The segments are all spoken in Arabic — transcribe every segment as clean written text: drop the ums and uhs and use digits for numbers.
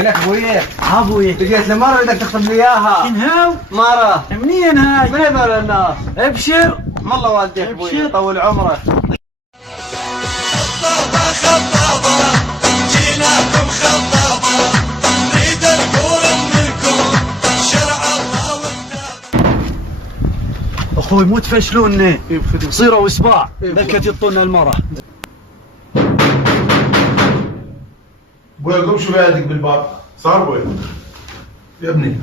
لك ابوي ابوي جيت لمرة بدك تخطب لي اياها. شنو مرة منين هاي؟ من هذول الناس؟ ابشر والله والديك ابوي طول عمرك. خطابة جيناكم خطابة نريد الكورة منكم شرع الله وكتابه. اخوي مو تفشلوني صيروا اسباع لك يطولنا المرة. ابوي قوم شو بيدك بالباب؟ صار ابوي يا ابني.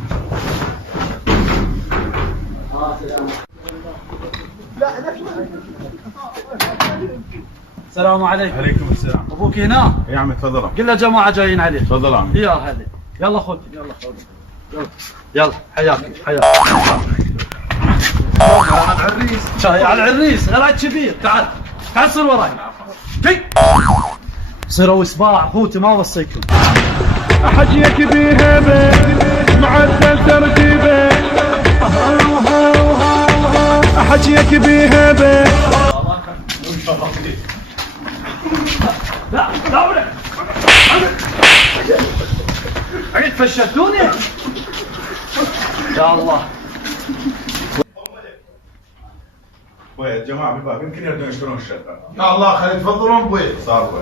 السلام عليكم. عليكم السلام. ابوك هنا؟ يا عمي تفضل. قل له جماعة جايين عليك. تفضل عمي. يا هلا يلا خذ يلا خذ يلا حياك حياك. على العريس. شاي على العريس غير كبير. تعال تعال صير وراي. كي صيروا اسباع اخوتي ما وصيكم. حجيك بهبه معدل ترتيبه حجيك بهبه. لا لا ولا عيد فشلتوني يا الله. ابوي الجماعه بالباب يمكن يردون يشترون الشقه. يا الله خلي تفضلون ابوي. صار ابوي.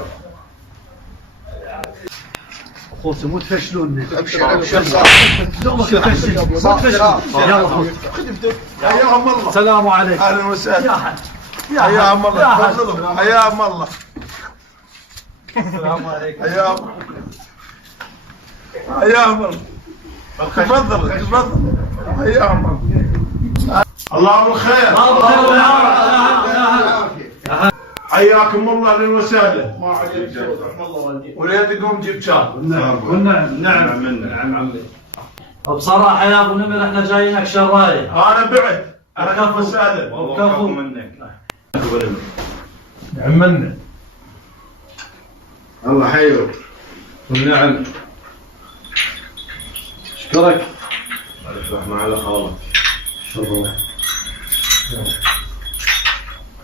اخوتي مو تفشلوني. ابشر ابشر. دوبك تفشل مو تفشل. يلا اخوتي حياهم الله. السلام عليكم. اهلا وسهلا. يا حد يا حياهم يا الله حد. تفضلوا. حياهم الله. السلام عليكم. حياهم حياهم الله. تفضل تفضل. حياهم الله. الله بالخير. حياكم الله اهلا وسهلا. ما عليك رحم الله والديك. وليد قوم جيب شاي. والنعم نعم عمي. بصراحة يا ابو نمر احنا جايينك شراية. انا بعت. انا كفو وسهلا. كفو منك. نعم منك. الله حيوك. والنعم. اشكرك. الف رحمه على خالك. شكرا.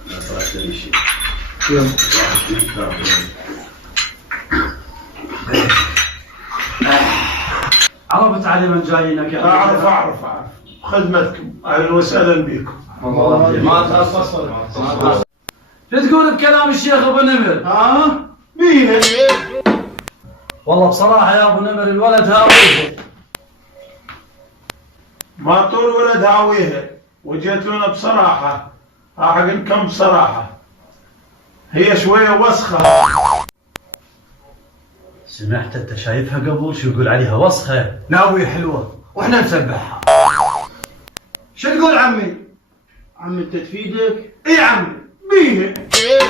لا صارت لي شيء. عرفت علي من جايينك يا اعرف خدمتكم اهلا وسهلا بكم. ما تخصص. شو تقول بكلام الشيخ ابو نمر؟ ها بيه. والله بصراحة يا ابو نمر الولد هاويه. ما طول ولد هاويها وجيت لنا بصراحة. راح اقول لكم بصراحة هي شوية وسخة. سمعت انت شايفها قبل شو يقول عليها وسخة؟ ناوية حلوة واحنا نسبحها. شو تقول عمي؟ عمي انت تفيدك؟ اي عمي بيه.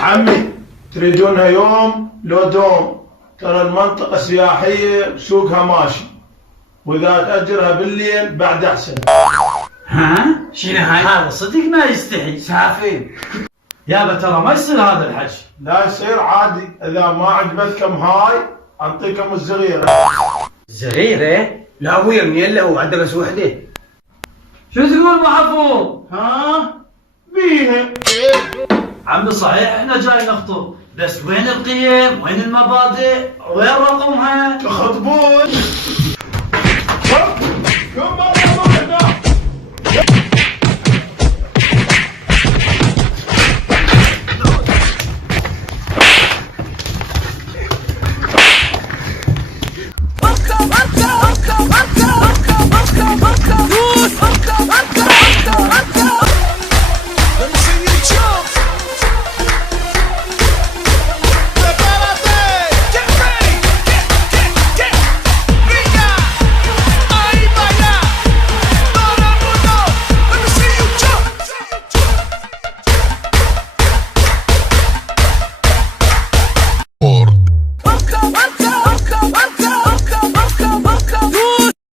عمي تريدونها يوم لو دوم. ترى المنطقة سياحية سوقها ماشي واذا تأجرها بالليل بعد احسن. ها؟ شنو هاي؟ هذا صدق ما يستحي. سافين. يابا ترى ما يصير هذا الحكي. لا يصير عادي. اذا ما عجبتكم هاي اعطيكم الصغيرة. صغيرة؟ لا ابويا من يلا هو عنده بس وحدة. شو تقول ابو حفوظ؟ ها بيه. عمي صحيح احنا جاي نخطب بس وين القيم؟ وين المبادئ؟ وين رقمها؟ تخطبون. كم مرة هنا. أركب